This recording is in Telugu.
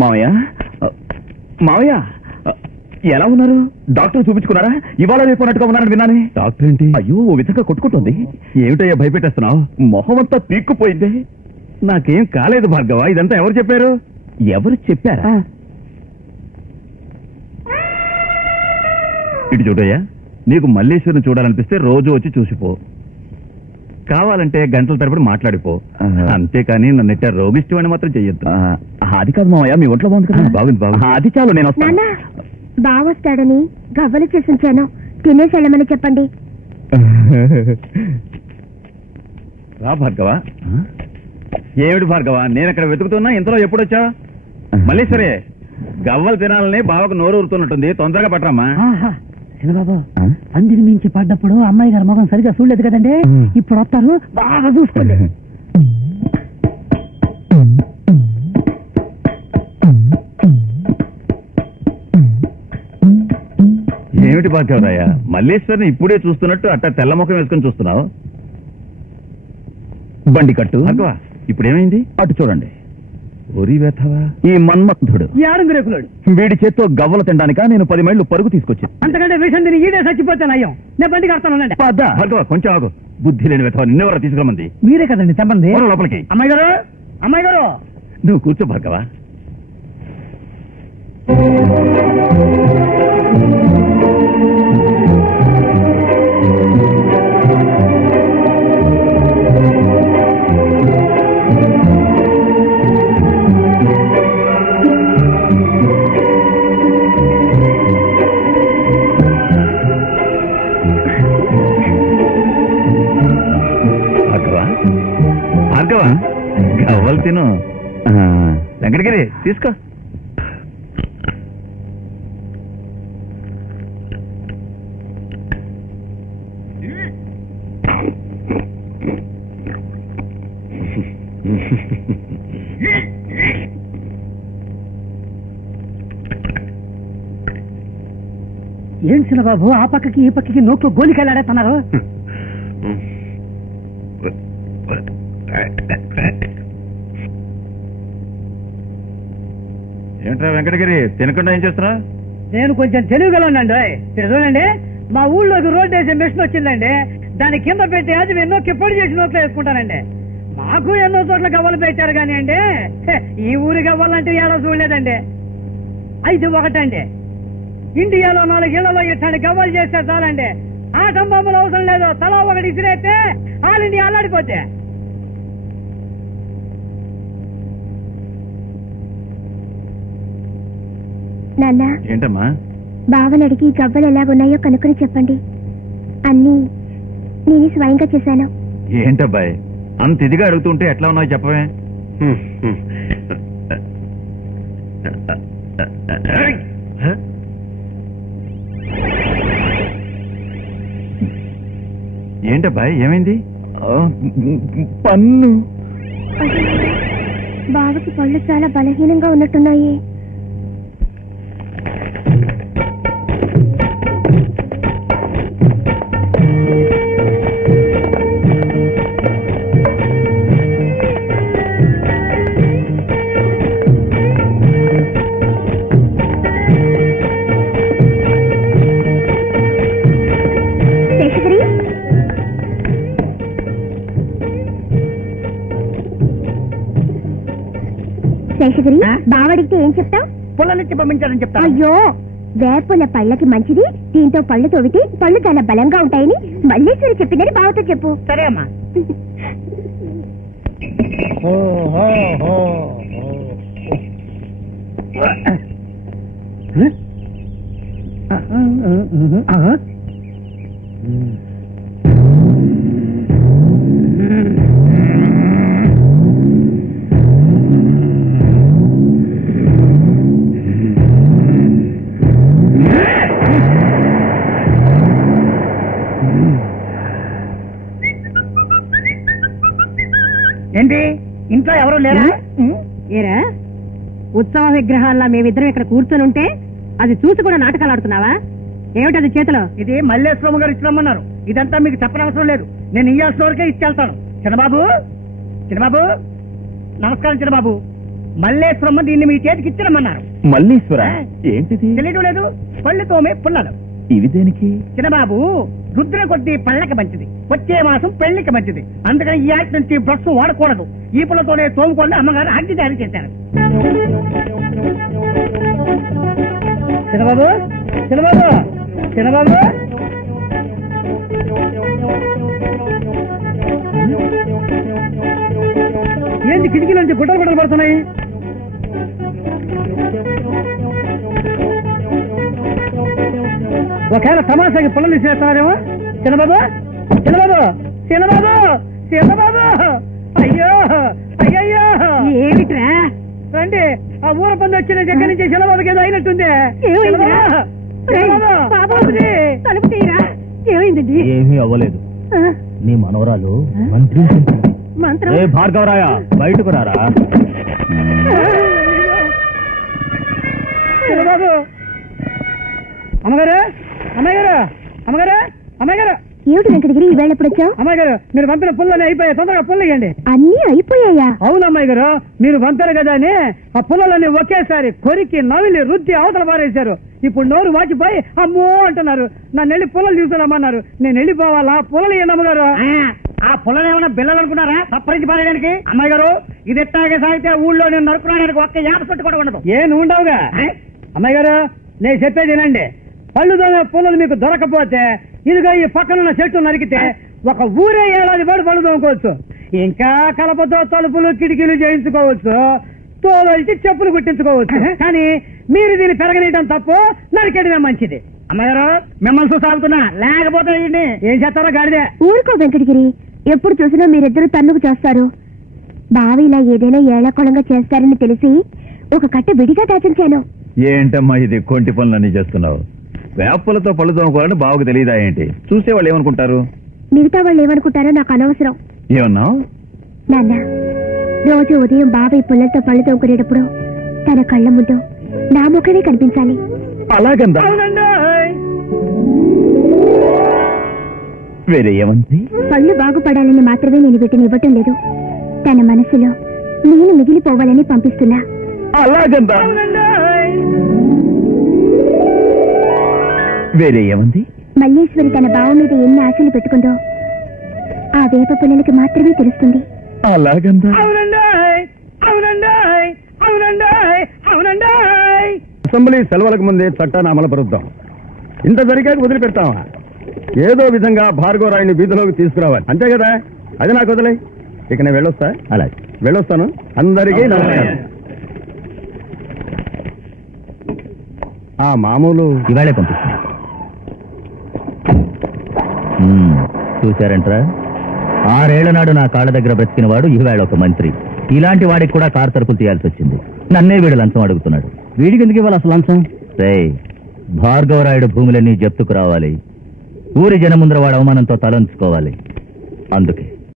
మావయ్య మావయ్య ఎలా ఉన్నారు? డాక్టర్ చూపించుకున్నారా? ఇవాళ రేపున్నట్టుగా ఉన్నారని విన్నానే. డాక్టర్ ఏంటి? అయ్యో ఓ విధంగా కొట్టుకుంటుంది. ఏమిటయ్యా భయపెట్టేస్తున్నావు? మొహం అంతా పీక్కుపోయింది. నాకేం కాలేదు భార్గవ. ఇదంతా ఎవరు చెప్పారు? ఎవరు చెప్పారా? ఇటు చూడయ్యా, నీకు మల్లేశ్వరిని చూడాలనిపిస్తే రోజు వచ్చి చూసిపో. కావాలంటే గంటల తరబడి మాట్లాడిపో. అంతేకాని నన్ను రోగిష్టం అని మాత్రం చెయ్యొద్దు. అది కాదు మావయ్య, మీ ఒంట్లో బాగుంది కదా. బాగుంది బాగుంది. అది చాలు, నేను వస్తాను. బావొస్తాడని గవ్వలు చేసించాను, తినేసి వెళ్ళమని చెప్పండి. రా భార్గవ. ఏమిటి భార్గవ, నేను అక్కడ వెతుకుతున్నా, ఇంతలో ఎప్పుడొచ్చా? మల్లేశ్వరే, గవ్వలు తినాలని బావకు నోరు ఊరుతున్నట్టుంది, తొందరగా పట్టరమ్మా. చిన్నబాబు, పందిరి మించి పడ్డప్పుడు అమ్మాయి గారి ముఖం సరిగా చూడలేదు కదండి. ఇప్పుడు వస్తారు, బాగా చూసుకోండి. ఏమిటి భార్గవరాయ, మల్లేశ్వరిని ఇప్పుడే చూస్తున్నట్టు అట్ట తెల్ల ముఖం వేసుకుని చూస్తున్నావు? బండి కట్టు. భార్గవ, ఇప్పుడేమైంది? అటు చూడండి. ఒరి వేతవా, ఈ మన్మధుడు వీడి చేత్తో గవ్వలు తినడానిక నేను 10 మైళ్ళు పరుగు తీసుకొచ్చాను. అంతకంటే విషయం తిని ఈడే చచ్చిపోతే నయ్యం. నేను బండి కడతాను. భార్గవ, కొంచెం ఆగు. బుద్ధి లేని వేతవా, నిన్నెవరా తీసుకురమ్మంది? మీరే కదండి చెప్పండి. లోపలికి. అమ్మాయి గారు, అమ్మాయి గారు, నువ్వు కూర్చో భార్గవ. గవ్వలు తిను. వెంకటగిరి తీసుకో. ఏం చిన్నబాబు, ఆ పక్కకి ఈ పక్కకి నోట్లో గోలికెళ్ళాడేస్తున్నారు. ఏమిట్రా వెంకటగిరి, తినకుండా ఏం చేస్తున్నా? నేను కొంచెం తెలివిగలండి. చూడండి, మా ఊళ్ళోకి రోడ్డు వేసే మిషన్ వచ్చిందండి. దాని కింద పెట్టి అది ఎన్నో కిప్పటి చేసి నోట్లో వేసుకుంటానండి. మాకు ఎన్నో చోట్ల గవ్వలు పెట్టారు కానీ అండి, ఈ ఊరి గవ్వలంటే ఏడో చూడలేదండి. అయితే ఒకటండి, ఇండియాలో 4 ఇళ్లలో ఇట్లాంటి గవ్వలు చేస్తే చాలండి. ఆటం బొమ్మలు అవసరం లేదు, తలా ఒకటి ఇసిరేస్తే ఆల్ ఇండియా అల్లాడిపోతే. నాన్న, ఏంటమ్మా? బావని అడిగి గవ్వలు ఎలాగున్నాయో కనుక్కొని చెప్పండి. అన్నీ నేను స్వయంగా చేశాను. ఏంటబ్బాయి, అంత ఇదిగా అడుగుతుంటే ఎట్లా ఉన్నాయో చెప్పవే. ఏంటబ్బాయి, ఏమైంది? పన్ను. బావకి పళ్ళు చాలా బలహీనంగా ఉన్నట్టున్నాయి. శేషగిరి, బావడిగితే ఏం చెప్తావు? పుల్లనిచ్చి పంపించారని చెప్తా. అయ్యో, వేపుల పళ్ళకి మంచిది, దీంతో పళ్ళు తోవితే పళ్ళు చాలా బలంగా ఉంటాయని మల్లేశ్వరి చెప్పిందని బావతో చెప్పు. సరే అమ్మా. ఏంటి, ఇంట్లో ఎవరు లేరా? ఏరా, ఉత్సవ విగ్రహాల్లో మేమిద్దరం ఇక్కడ కూర్చొని ఉంటే అది చూసి కూడా నాటకాలు ఆడుతున్నావా? ఏమిటది చేతిలో? ఇది మల్లేశ్వరమ్మ గారు ఇచ్చిరమ్మన్నారు. ఇదంతా మీకు చెప్పనవసరం లేదు, నేను ఇయ్యాల్సిన వరకే ఇచ్చేళ్తాను. చిన్నబాబు, చిన్నబాబు, నమస్కారం చిన్నబాబు. మల్లేశ్వరమ్మ దీన్ని మీ చేతికి ఇచ్చిరమ్మన్నారు. మల్లీశ్వర ఏంటిది? తెలియడం లేదు. పళ్ళు తోమే పుల్లలు. ఇవి దేనికి? చిన్నబాబు, రుద్ర కొద్ది పళ్ళకి మంచిది, వచ్చే మాసం పెళ్లికి మంచిది. అందుకని ఈ యాక్ట్ నుంచి బ్రష్ వాడకూడదు. ఈ పుల్లతోనే తోముకోండి. అమ్మగారు అగ్గి తయారు చేశారు. చిన్నబాబు, చిన్నబాబు, చిన్నబాబు, ఏంటి కిటికీ నుంచి గుడ్డలు గుడ్డలు పడుతున్నాయి? ఒకవేళ తమాషాకి పుల్లలు చేస్తున్నారేమో. చిన్నబాబు, చిన్నబాబు, చిన్నబాబు, చిన్నబాబు, అయ్యో అయ్యయ్యో, ఏమిట్రా? రండి, ఆ ఊర పంది వచ్చిన దగ్గర నుంచి చిన్నబాబుకి ఏదో అయినట్టుంది. ఏమైందండి? ఏమీ అవ్వలేదు. నీ మనవరాలు మంత్రి భార్గవరాయ బయటకు రారా. చిన్నబాబు, అమ్మగారు, అమ్మాయి గారు, అమ్మగారు, అమ్మాయి గారు. ఏమిటి వెంకటగిరి ఈవేళ ఎప్పుడు వచ్చావు? అమ్మాయి గారు, మీరు వంతెన పుల్లలు అయిపోయాయి, తొందరగా పుల్ల ఇవ్వండి. అన్నీ అయిపోయాయా? అవును అమ్మాయి గారు, మీరు వంతెన కదా అని ఆ పుల్లలన్నీ ఒకేసారి కొరికి నవిలి రుద్ది అవతల పారేశారు. ఇప్పుడు నోరు వాచిపోయి అమ్మో అంటున్నారు. నన్ను వెళ్ళి పుల్లలు తీసుకురమ్మన్నారు. నేను వెళ్ళిపోవాలా? పుల్లలు ఇవ్వండి అమ్మగారు. ఆ పుల్లలు ఏమన్నా బిల్లలు అనుకున్నారా తప్పరించి పారేయడానికి? అమ్మాయి గారు, ఇది ఎట్టాగే సాగితే ఊళ్ళో నేను నరుకున్నాడానికి ఒక్క యాప చుట్టు కూడా ఉండదు. ఏ నువ్వు ఉండవుగా. అమ్మాయి గారు, నేను చెప్పేది వినండి. పళ్ళు దొంగ పుల్లలు మీకు దొరకపోతే ఇదిగో ఈ పక్కనున్న చెట్టు నరికితే ఒక ఊరే ఏడాది పాటు పళ్ళు దొంగకోవచ్చు. ఇంకా కలపతో తలుపులు కిటికీలు చేయించుకోవచ్చు, తోలొచ్చి చెప్పులు కుట్టించుకోవచ్చు. కానీ మీరు దీన్ని పెరగనీయడం తప్పు, నరికేయడమే మంచిది. అమ్మగారు, మిమ్మల్ని చూసాగుతున్నా, లేకపోతే ఏం చేస్తారో గాడిదే. ఊరుకో వెంకటగిరి, ఎప్పుడు చూసినా మీరిద్దరు తన్నుకు చేస్తారు. బావి ఇలా ఏదైనా ఏళ్లకొళంగా చేస్తారని తెలిసి ఒక కట్ట విడిగా దాచించాను. ఏంటమ్మా ఇది కొంటి పనులన్నీ చేస్తున్నావు? వేపలతో పళ్ళు తోముకోవాలని బావకు తెలియదా ఏంటి? చూసేవాళ్ళు ఏమనుకుంటారు? మిగతా వాళ్ళు ఏమనుకుంటారో నాకు అనవసరం. ఏమన్నావు? నాన్న, రోజు ఉదయం బాబాయ్ పుల్లలతో పళ్ళు తోముకునేటప్పుడు తన కళ్ళ ముందు నా ముఖమే కనిపించాలి. అలాగందా? వేరే ఏమంది? పళ్ళు బాగుపడాలని మాత్రమే నేను వీటిని ఇవ్వటం లేదు, తన మనసులో నేను మిగిలిపోవాలని పంపిస్తున్నా. అలాగందా? వేరే ఏమంది? మల్లేశ్వరి తన బావ మీద ఎన్ని ఆశలు పెట్టుకుందో ఆ వేప పుల్లలకి మాత్రమే తెలుస్తుంది. అలాగందా? అసెంబ్లీ సెలవులకు ముందే చట్టాన్ని అమలుపరుద్దాం. ఇంత జరిగాక వదిలిపెడతామా? ఏదో విధంగా భార్గవరాయుని వీధిలోకి తీసుకురావాలి, అంతే కదా? అది నాకు వదిలే. ఇక నేను వెళ్ళొస్తా. అలాగే వెళ్ళొస్తాను. అందరికీ నమస్కారం. ఆ మామూలు ఇవాళే పంపిస్తాను. చూశారంటరా, 6 ఏళ్ల నాడు నా కాళ్ళ దగ్గర బ్రతికిన వాడు ఈవేళ ఒక మంత్రి. ఇలాంటి వాడికి కూడా కారు తరపులు తీయాల్సి వచ్చింది. నన్నే వీడు లంచం అడుగుతున్నాడు. వీడికి ఎందుకు ఇవ్వాలి అసలు లంచం? భార్గవరాయుడు భూములన్నీ జప్తుకు రావాలి. ఊరి జనం ముందర వాడు అవమానంతో తలంచుకోవాలి. అందుకే